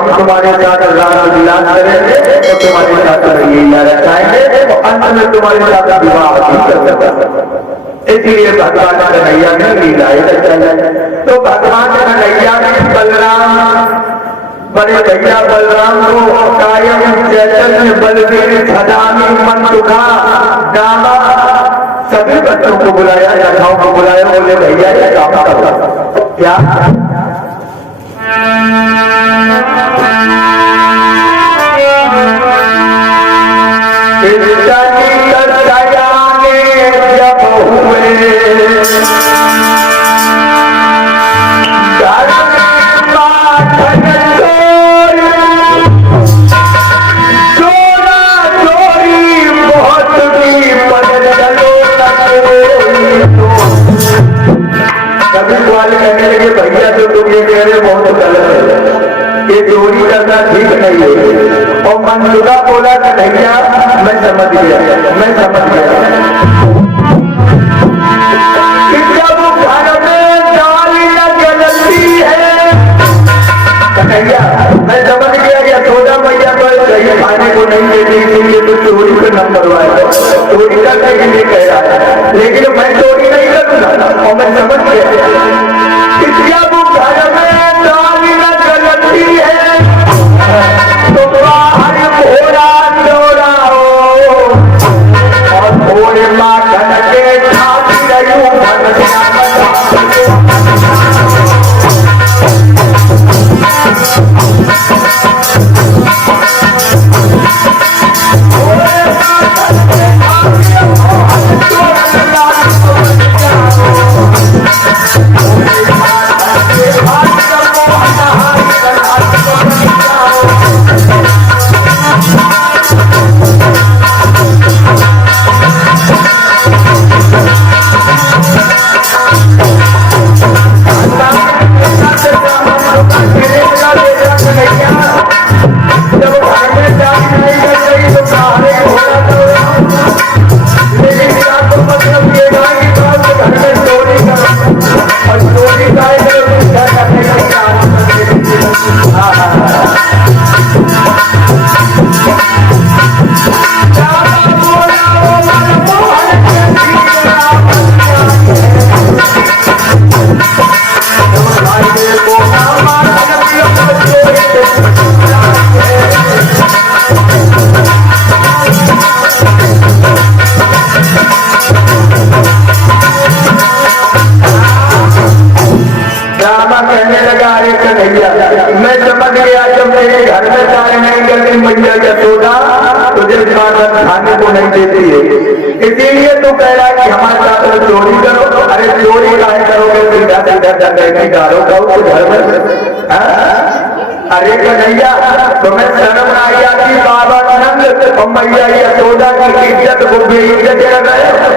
हम तुम्हारे साथ राम विलास करेंगे तो तुम्हारे साथ लीला रचाएंगे तो अंत में तुम्हारे साथ विवाह भी कर सकता। इसलिए भगवान कन्हैया ने लीलाएं रचाई। तो भगवान कन्हैया ने बलराम बड़े भैया बलराम को कायम चैतन्य बलवीर धनामी मंतुका दामा सभी बच्चों को बुलाया, रथाओं को बुलाया, बोले भैया ये काम करो। क्या जब हुए कहने लगे भैया तो तुम ये कह रहे बहुत गलत है, ये चोरी करना ठीक नहीं है। और मंजुला बोला कन्हैया मैं समझ गया, मैं समझ गया। जब घर में दाल गलती है कन्हैया मैं समझ गया कि यशोदा मैया तो सही खाने को नहीं देती, इसीलिए तो चोरी पे नंबर वाला चोरी करने के लिए कह रहा है, लेकिन मैं चोरी नहीं करूंगा। और मैं समझ गया जब घर में दाल गलती है तो बाहर घोड़ा दौड़ाओ और घोड़े माखन के खाती रही खाने को नहीं देती है, इसीलिए तो कह रहा है कि हमारे साथ चोरी करो। अरे चोरी काहे करोगे, सीधा सीधा डकैती डालो तो घर में। अरे कन्हैया तुम्हें शर्म आई आती बाबा नंद और मैया यशोदा की इज्जत को बेइज्जत कर रहे हो।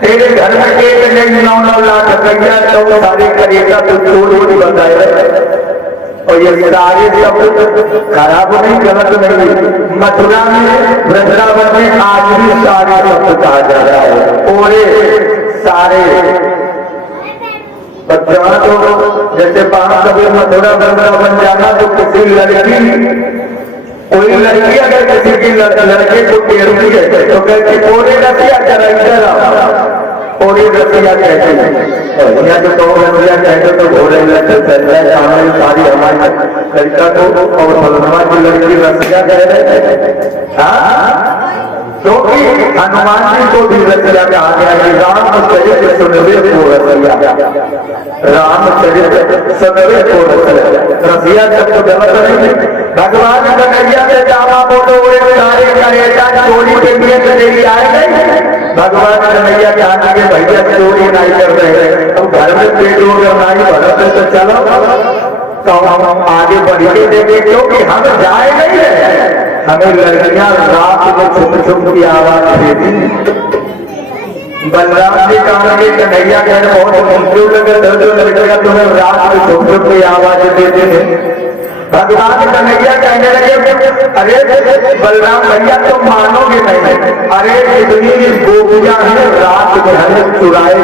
तेरे घर में एक नहीं 9-9 लाख रुपया तो सारे करेगा तो चोरी बताए। और ये सारे शब्द खराब नहीं, गलत नहीं। मथुरा में वृंदावन में आज भी सारे शब्द कहा जा रहा है। ओरे सारे बच्चा तो जैसे 5 कभी मथुरा वृंदावन जाना तो किसी लड़की कोई लड़की अगर किसी की लड़के को टेरती है तो कहती ओरे रसिया जरा इधर आओ, ओरे रसिया कहते हैं। यहाँ जो तो रसिया कहते तो घोड़े लड़के चलता है सारी हमारी लड़का को और बलरामा की लड़की रसिया कह रहे हैं। क्योंकि हनुमान जी को भी रसिया कहा गया है। रामचरित्र सुनवे को रसिया, रामचरित्र सुनवे को रसिया शब्द गलत नहीं। भगवान कन्हैया से जामा बोलो सारे करेगा चोरी के लिए नहीं आए नहीं। भगवान कन्हैया के आने के भैया चोरी नहीं कर रहे हैं, अब घर में पेट वगैरह नहीं भरत तो चलो तो हम आगे बढ़े देंगे, क्योंकि हम जाए नहीं है। हमें लड़कियां रात में छुप छुप की आवाज देती। बलराम जी कहा कि कन्हैया कह रहे बहुत मुश्किल लगे जो लड़कियां तुम्हें रात में छुप छुप की आवाज देते थे। भगवान कन्हैया कहने लगे अरे बलराम भैया तुम मानोगे नहीं, अरे इतनी गोपियां हैं रात में हमें चुराए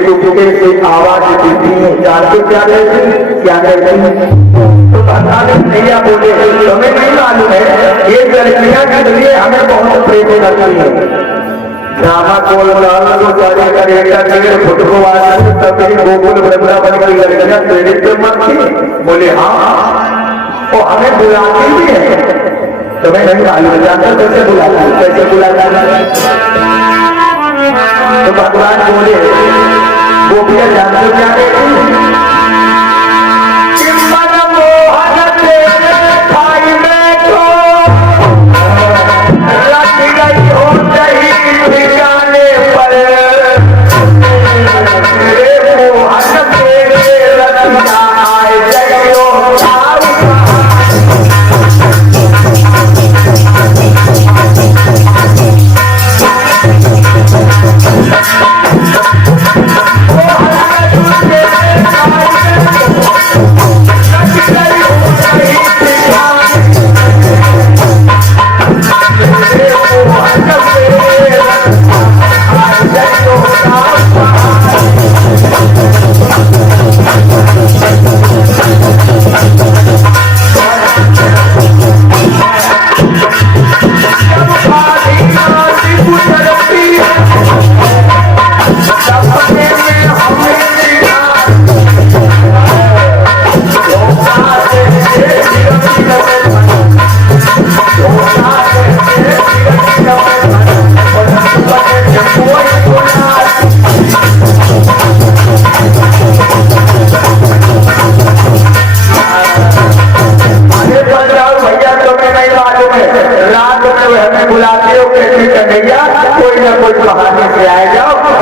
चुपके से आवाज देती हैं, जानते क्या कहती क्या कहती। तो भगवान कन्हैया बोले रामा कोल लाल को सारी करेगा के फुटको वाला तभी गोकुल वृंदावन की लड़कियां प्रेरित मत थी। बोले हाँ वो हमें बुलाती भी है। तो मैं नहीं मालूम जानता कैसे बुलाता तो भगवान बोले गोपियां जानते क्या कहती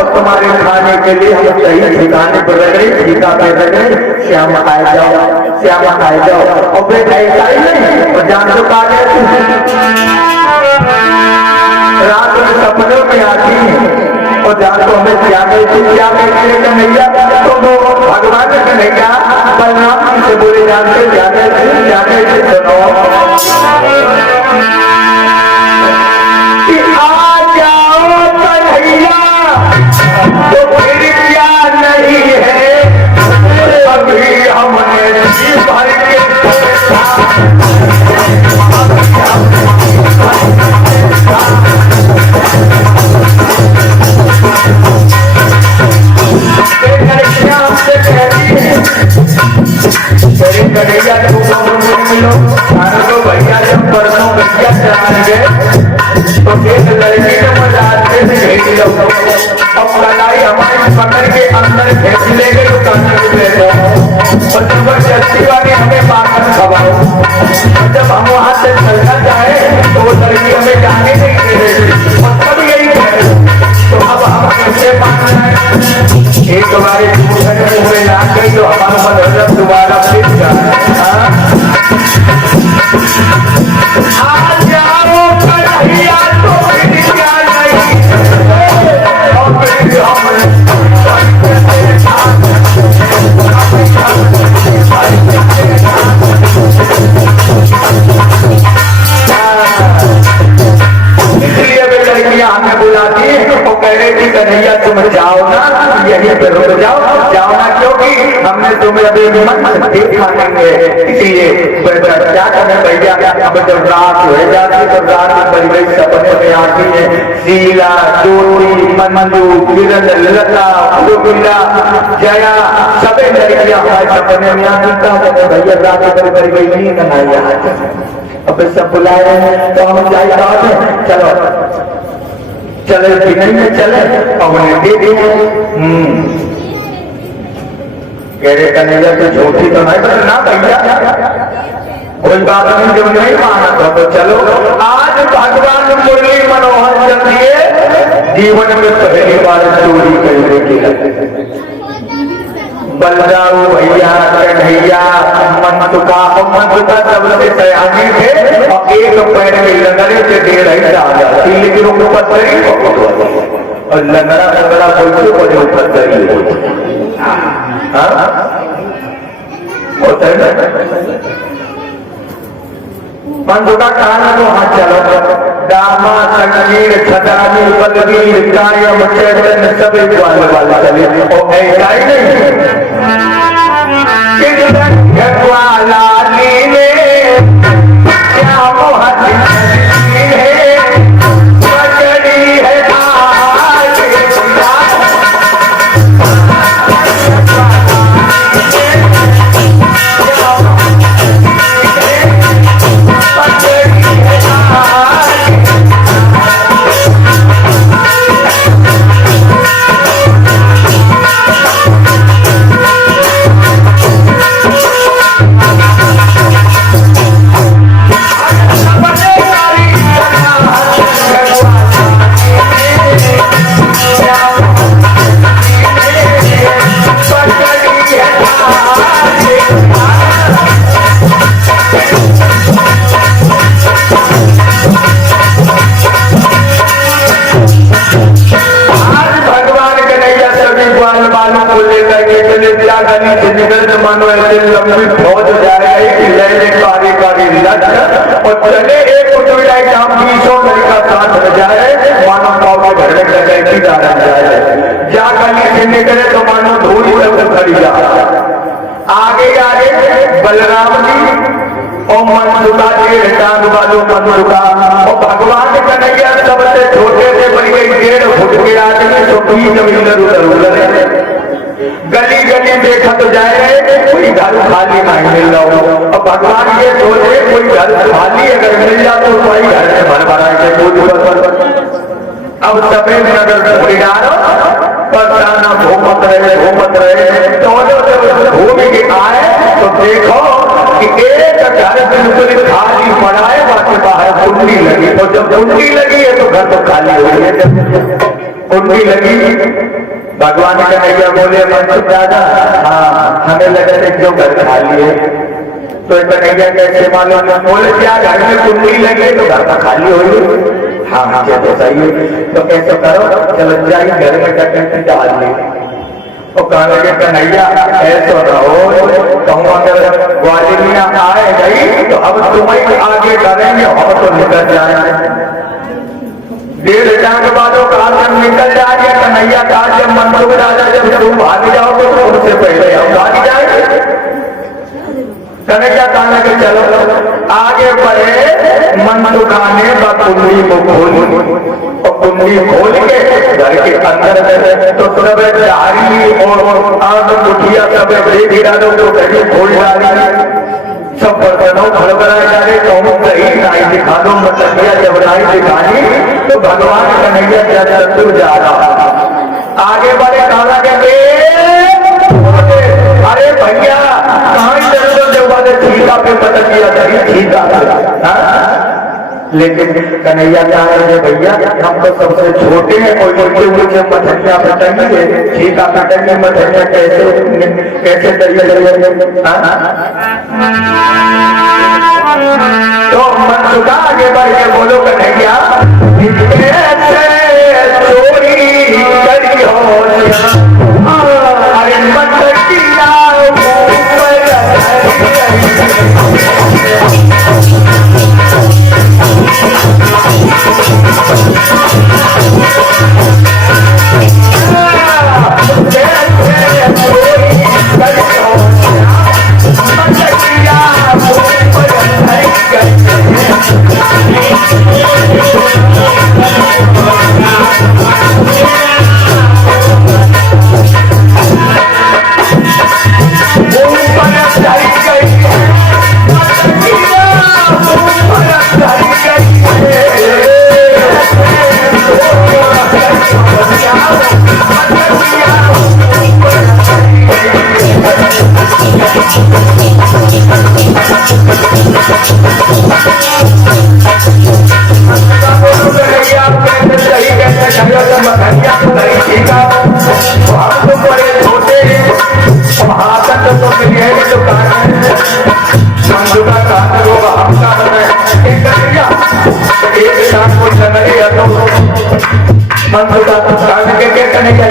तुम्हारे खाने के लिए हम सही ठिकाने पर रह गए, ठीका पे रह गए, श्याम खाए जाओ और फिर ऐसा ही नहीं और जान तो खा गए रात में सपनों में आती है और जान तो हमें क्या कहती कन्हैया तो भगवान कन्हैया बलराम से बोले जानते क्या कहते सुनो तो फिर क्या नहीं है अभी हमने जी भर के हमसे कहती है कन्हैया मिलो तो भैया जब परसों भैया चलाएंगे तो एक लड़की को मजाक से भेज लो अब कलाई हमारी पकड़ के अंदर भेज ले गए तो और जबरदस्ती वाली हमें पाकर खवाओ जब हम वहां से चलना चाहे तो वो लड़की हमें जाने नहीं दे रही और तब यही कहे तो अब हम कैसे मानना है एक हमारे मुंह में लाग गई तो हमारा मनोरंजन दोबारा फिर जाए आ जाओ कन्हैया तो फिर क्या नहीं और फिर इसलिए वे लड़कियां हमें बुलाती है और कह रहे कि कन्हैया तुम जाओ ना यहीं पे रुक जाओ ना क्योंकि हमने तुम्हें अभी मन देखा नहीं है इसलिए क्या करें भैया अब जब रात हो जाती तो रात बन गई सपने में आती है शीला ज्योति मंजू किरण लता गुला जया सभी लड़कियां हमारे सपने में आती भैया रात बन गई नहीं कन्हैया अब सब बुलाए तो हम जाए चलो चले कि नहीं चले और उन्हें दे दिए कह रहे कन्हैया तो झूठी तो नहीं पर ना भैया कोई बात नहीं जो नहीं माना था तो चलो आज भगवान मुरली मनोहर चंद दिए जीवन में पहली बार चोरी करने की बलराऊ भैया कन्हैया मंतुका सबसे सयानी थे और एक पैर में लंगड़े से दे रही दादा 3 किलो के ऊपर और लंगड़ा कोई बड़े ऊपर मंतुका कहा तो हाथ चलो दामा संगीर छदानी बलवीर कायम चैतन सभी ग्वाल वाला चले और ऐसा ही नहीं ग्वाला लीले क्या मोहती है बजड़ी है मानो ऐसे लंबी फौज जाए कि ले कारी कारी लट और चले एक उठविलाई काम 200 लड़का साथ में जाए मानो पाव के घर में डकैती डाला जाए जा गली से निकले तो मानो धूल उड़कर खड़ी जाए आगे आगे बलराम जी और मनसुखा जी टांग वालों मनसुखा और भगवान कन्हैया सबसे छोटे से बड़ी गई 1.5 फुट के आदमी तो 20 मीटर उधर गली गली देखा तो जाए कोई घर खाली नहीं मिल रहा हो और भगवान ये सोचे कोई घर खाली अगर मिल जाए तो कोई घर में भर भरा के अब सफेद नगर परिडारो पसाना घूमत रहे दोनों जब घूम के आए तो देखो कि एक घर बिल्कुल खाली पड़ा है वहां से बाहर कुंडी लगी और जब कुंडी लगी है तो घर तो खाली हो गई है कुंडी लगी भगवान कन्हैया बोले मनसुख दादा हाँ हमें लगा कि जो घर खाली है तो कन्हैया कैसे मालूम बोले क्या घर में कुंडी लगी तो घर तो खाली हो गई हाँ हाँ क्या तो सही है तो कैसे करो चलो जाइए घर में डकैती डाल ली तो कहने लगे कन्हैया ऐसा रहो कहूँ अगर ग्वालिनिया आए गई तो अब तुम्हें आगे करेंगे हम तो निकल जाएंगे 1.5 टांग वालों का जब निकल जाएंगे कन्हैया का जब मनसुख राजा जब तुम भाग जाओगे तो उनसे पहले हम भाग जाएंगे कन्हैया कहने के चलो आगे बढ़े मनसुखा ने कुंडी को खोल और कुंडी खोल के घर के अंदर तो सब चारी और आग मुठिया सब देख डालो तो कहीं खोल डाली सब बर्तनों भड़बड़ाए जा रहे तो हम कहीं नाई दिखा दो मतलब जब नाई दिखानी तो भगवान कन्हैया ज्यादा दूर जा रहा आगे बढ़े काला के अरे भैया कहाँ ठीका पे पता किया था ठीका लेकिन कन्हैया कहा है भैया हम तो सबसे छोटे हैं कोई ऊंचे ऊंचे मछलियां पटेंगे ठीका पटेंगे मछलियां कैसे कैसे तो मनसुखा आगे बढ़ के बोलो कन्हैया चोरी करी हो अरे मछलियां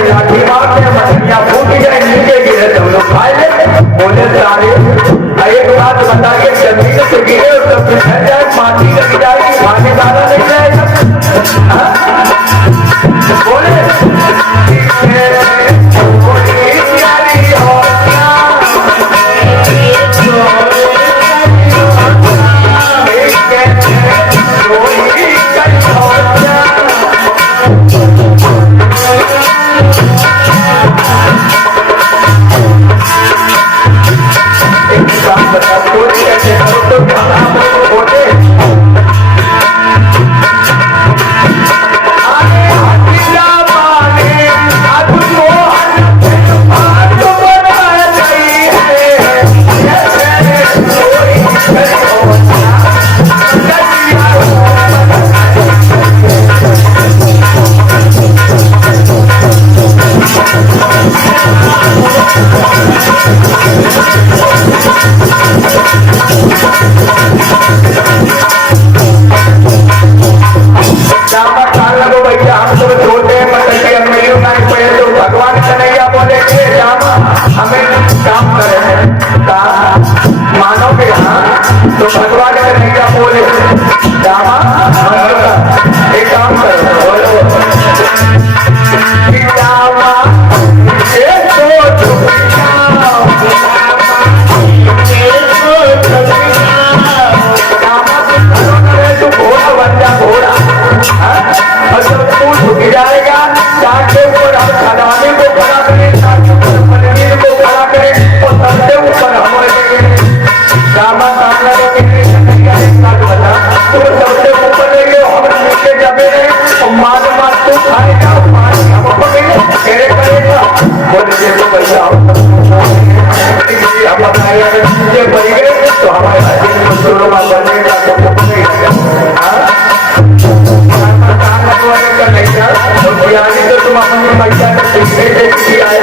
लाठी मारते मछलियां फूट जाए नीचे गिरे तो लोग खाए लेते बोले सारे एक बात बता के जमीन से गिरे तो फिसल जाए माटी लग जाएगी पानी डाला नहीं जाएगा बोले भगवान कन्हैया बोले रामा एक काम करो बोलो रामा ये सोच तू घोड़ा बन जा घोड़ा और जब तू झुक जाएगा ताकि वो खदाने को खड़ा करे मंदिर को खड़ा करे और सबसे ऊपर हम रहेंगे रामा सामने बता तुम सबसे ऊपर रहेंगे हम नीचे दबे रहे और मार तू खाएगा पानी हम पकड़ेंगे तेरे करेगा बोले देखो भैया हम अपने नीचे बढ़ गए तो हमारे मुसलमान बनेगा तो तो तुम अपनी मैया का सीखने देखी आए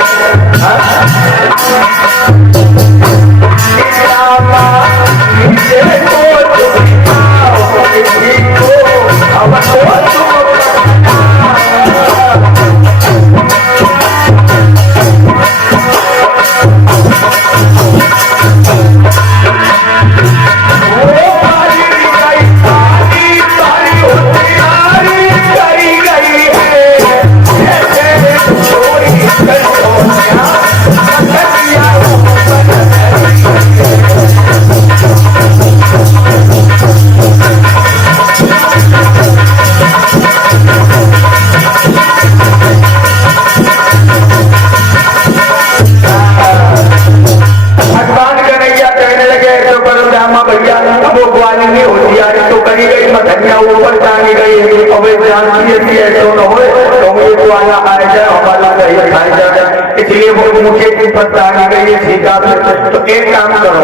इसलिए वो मुझे पता नहीं गई ठीक है तो एक काम करो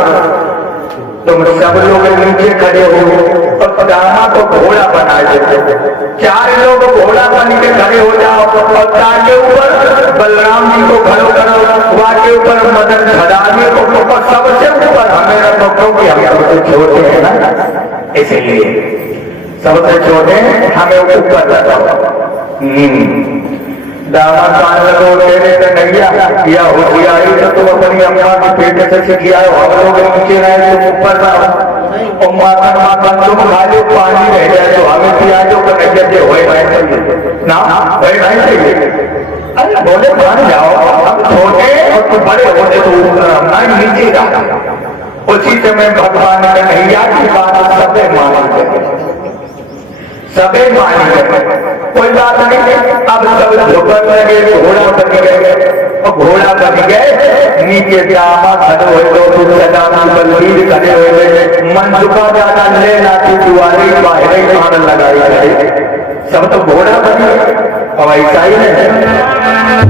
तुम सब लोग नीचे खड़े हो और दामा को घोड़ा बना देते 4 लोग घोड़ा बन के खड़े हो जाओ और ताके ऊपर बलराम जी को खड़ो करो वहां के ऊपर मदन खड़ाने को ऊपर सबसे ऊपर हमें रखो कि हम सबसे छोटे हैं ना इसलिए सबसे छोटे हमें ऊपर रखो दामा कान लगो तेरे कन्हैया किया होशियारी तो तुम अपनी अम्मा की पेट से सीखिया हम लोग नीचे रहे तुम ऊपर रहो और माता तुम खा लो पानी रह जाए तो हमें पिया जो कन्हैया से हो ना वही नहीं चाहिए अरे बोले मान जाओ हम छोटे और तुम बड़े होते तो हमना नीचे रहा उसी समय भगवान कन्हैया की बात सबे मानी सबे मानी कोई बात नहीं अब सब झुकन लगे घोड़ा बन गए और घोड़ा बन गए नीचे दामा खड़े हुए बलबीर खड़े हुए मन झुका जाना ले लाती दुआरी बाहर ही मार लगाई गई सब तो घोड़ा बन गए अब ऐसा ही नहीं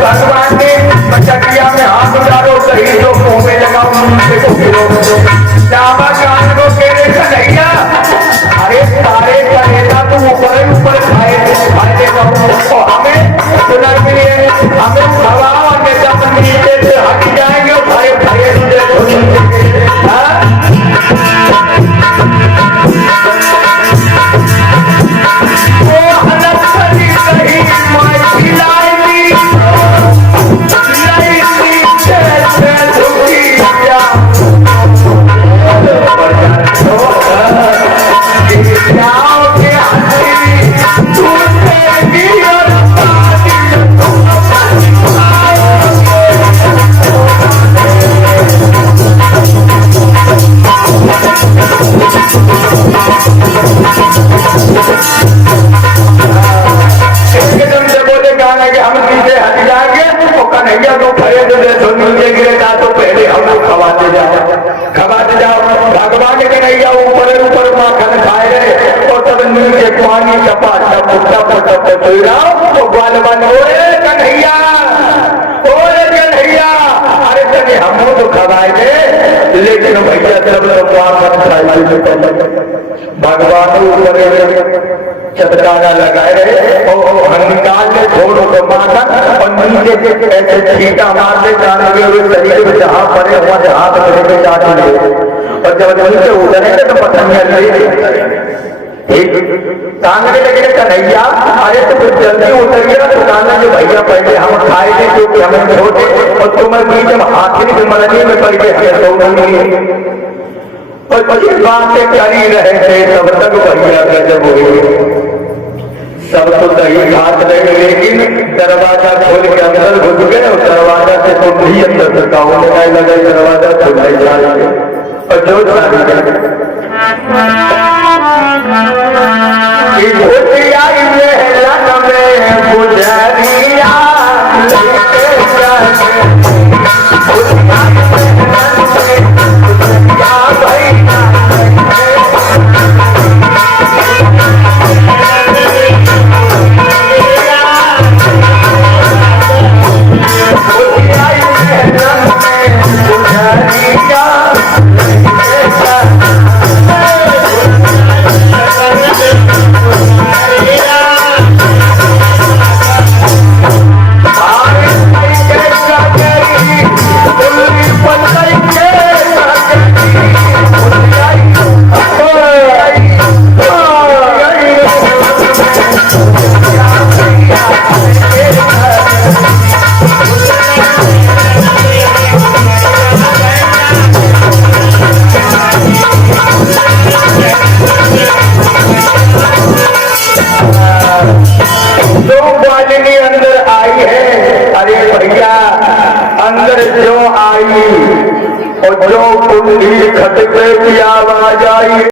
भगवान ने मचकिया में हाथ डालो सही जो मुंह में लगाओ दामा कान को केरे कन्हैया अरे सारे कनेता तो ऊपर ऊपर खाए देगा और हमें सुना के लिए हमें भगवान नेता नीचे से हट जाएंगे और भाई भाई पानी टपा टप टप टप चल रहा तो ग्वाल बन ओए कन्हैया, ओए कन्हैया, अरे तने हमको तो खवाए दे, लेकिन भैया जब भगवान ऊपर चटकारा लगाए रहे और हम निकाल के घोड़ों को मारा और नीचे से ऐसे छीटा मारते जाने हुए शरीर में जहां पड़े वहां हाथ पड़े के जाते हुए, और जब नीचे उतरेंगे तो पतंग तांगने लगे कन्हैया, अरे तो कुछ जल्दी उतरिए ना दुकाना जो भैया पहले हम खाएंगे क्योंकि हमें छोटे और तुम्हें बीच में आखिरी में मरने में पड़ गए हमें तो और बड़ी बातें करी रहे थे तब तक भैया गजब हुए, सब तो सही बात रहे लेकिन दरवाजा खोल के अंदर घुस गए और दरवाजा से तो भी अंदर से गाँव लगाए लगे दरवाजा खुल जाएंगे और जो अंदर जो आई और जो कुंडी खटके की आवाज आई।